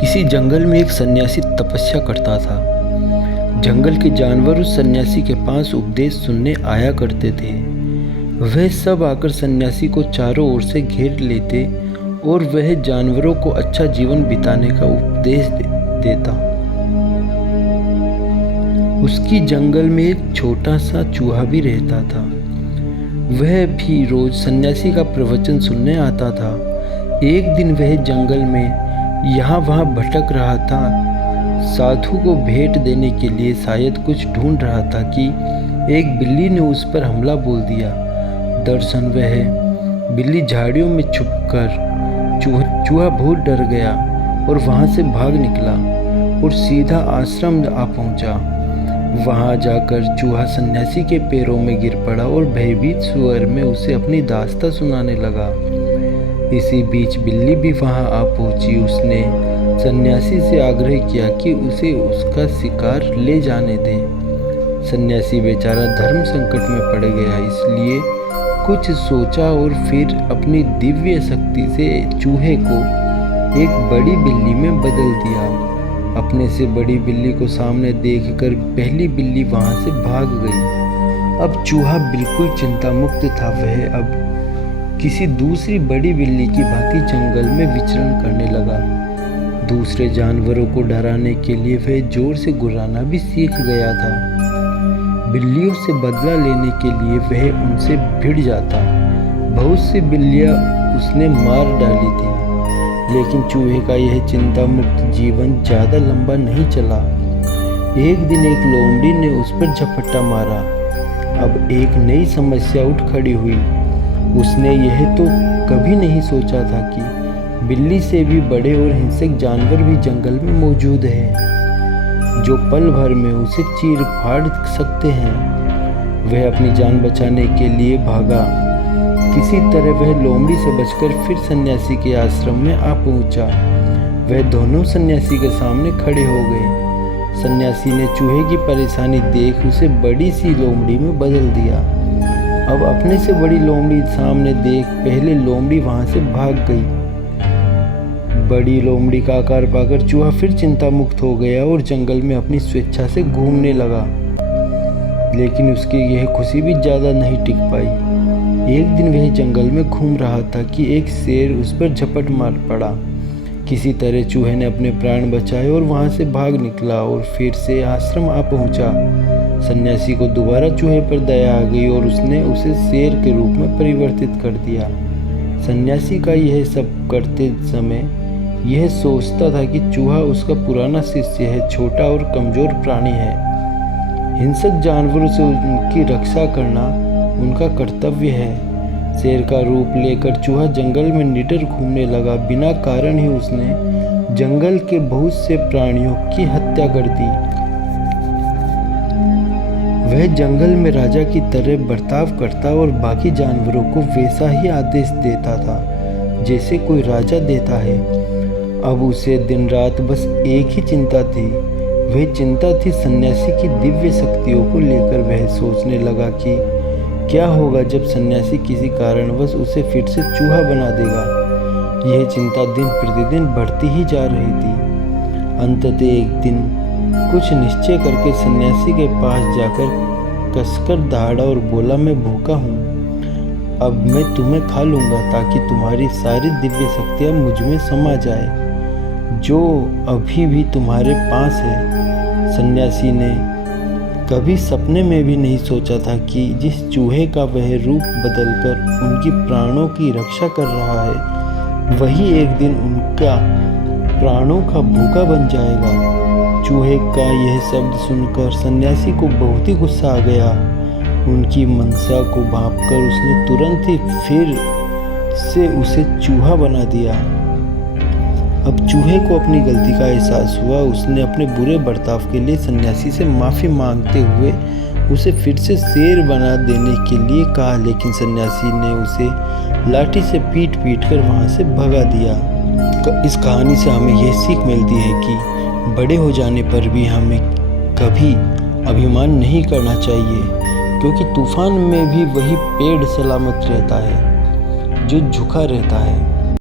किसी जंगल में एक सन्यासी तपस्या करता था। जंगल के जानवर उस सन्यासी के पास उपदेश सुनने आया करते थे। वह सब आकर सन्यासी को चारों ओर से घेर लेते और वह जानवरों को अच्छा जीवन बिताने का उपदेश देता। उसकी जंगल में एक छोटा सा चूहा भी रहता था। वह भी रोज सन्यासी का प्रवचन सुनने आता था। एक दिन वह जंगल में यहाँ वहाँ भटक रहा था। साधु को भेंट देने के लिए शायद कुछ ढूंढ रहा था कि एक बिल्ली ने उस पर हमला बोल दिया। दरअसल वह बिल्ली झाड़ियों में छुपकर चूहा बहुत डर गया और वहाँ से भाग निकला और सीधा आश्रम आ पहुँचा। वहाँ जाकर चूहा सन्यासी के पैरों में गिर पड़ा और भयभीत स्वर में उसे अपनी दास्तां सुनाने लगा। इसी बीच बिल्ली भी वहाँ आ पहुँची। उसने सन्यासी से आग्रह किया कि उसे उसका शिकार ले जाने दे। सन्यासी बेचारा धर्म संकट में पड़ गया, इसलिए कुछ सोचा और फिर अपनी दिव्य शक्ति से चूहे को एक बड़ी बिल्ली में बदल दिया। अपने से बड़ी बिल्ली को सामने देखकर पहली बिल्ली वहाँ से भाग गई। अब चूहा बिल्कुल चिंता मुक्त था। वह अब किसी दूसरी बड़ी बिल्ली की भांति जंगल में विचरण करने लगा। दूसरे जानवरों को डराने के लिए वह जोर से गुर्राना भी सीख गया था। बिल्लियों से बदला लेने के लिए वह उनसे भिड़ जाता। बहुत सी बिल्लियां उसने मार डाली थी, लेकिन चूहे का यह चिंता मुक्त जीवन ज़्यादा लंबा नहीं चला। एक दिन एक लोमड़ी ने उस पर झपट्टा मारा। अब एक नई समस्या उठ खड़ी हुई। उसने यह तो कभी नहीं सोचा था कि बिल्ली से भी बड़े और हिंसक जानवर भी जंगल में मौजूद हैं, जो पल भर में उसे चीर फाड़ सकते हैं। वह अपनी जान बचाने के लिए भागा। किसी तरह वह लोमड़ी से बचकर फिर सन्यासी के आश्रम में आ पहुंचा। वह दोनों सन्यासी के सामने खड़े हो गए। सन्यासी ने चूहे की परेशानी देख उसे बड़ी सी लोमड़ी में बदल दिया। अब अपने से बड़ी लोमड़ी सामने देख पहले लोमड़ी वहां से भाग गई। बड़ी लोमड़ी का आकार पाकर चूहा फिर चिंता मुक्त हो गया और जंगल में अपनी स्वेच्छा से घूमने लगा। लेकिन उसकी यह खुशी भी ज़्यादा नहीं टिक पाई। एक दिन वह जंगल में घूम रहा था कि एक शेर उस पर झपट मार पड़ा। किसी तरह चूहे ने अपने प्राण बचाए और वहाँ से भाग निकला और फिर से आश्रम आ पहुँचा। सन्यासी को दोबारा चूहे पर दया आ गई और उसने उसे शेर के रूप में परिवर्तित कर दिया। सन्यासी का यह सब करते समय यह सोचता था कि चूहा उसका पुराना शिष्य है, छोटा और कमज़ोर प्राणी है। हिंसक जानवरों से उनकी रक्षा करना उनका कर्तव्य है। शेर का रूप लेकर चूहा जंगल में निडर घूमने लगा। बिना कारण ही उसने जंगल के बहुत से प्राणियों की हत्या कर दी। वह जंगल में राजा की तरह बर्ताव करता और बाकी जानवरों को वैसा ही आदेश देता था जैसे कोई राजा देता है। अब उसे दिन रात बस एक ही चिंता थी। वह चिंता थी सन्यासी की दिव्य शक्तियों को लेकर। वह सोचने लगा कि क्या होगा जब सन्यासी किसी कारणवश उसे फिर से चूहा बना देगा। यह चिंता दिन प्रतिदिन बढ़ती ही जा रही थी। अंततः एक दिन कुछ निश्चय करके सन्यासी के पास जाकर कसकर दहाड़ा और बोला, मैं भूखा हूँ, अब मैं तुम्हें खा लूँगा ताकि तुम्हारी सारी दिव्य शक्तियाँ मुझ में समा जाए जो अभी भी तुम्हारे पास है। सन्यासी ने कभी सपने में भी नहीं सोचा था कि जिस चूहे का वह रूप बदलकर उनकी प्राणों की रक्षा कर रहा है, वही एक दिन उनका प्राणों का भूखा बन जाएगा। चूहे का यह शब्द सुनकर सन्यासी को बहुत ही गुस्सा आ गया। उनकी मनसा को भांपकर उसने तुरंत ही फिर से उसे चूहा बना दिया। अब चूहे को अपनी गलती का एहसास हुआ। उसने अपने बुरे बर्ताव के लिए सन्यासी से माफ़ी मांगते हुए उसे फिर से शेर बना देने के लिए कहा, लेकिन सन्यासी ने उसे लाठी से पीट कर वहाँ से भगा दिया। इस कहानी से हमें यह सीख मिलती है कि बड़े हो जाने पर भी हमें कभी अभिमान नहीं करना चाहिए, क्योंकि तूफान में भी वही पेड़ सलामत रहता है जो झुका रहता है।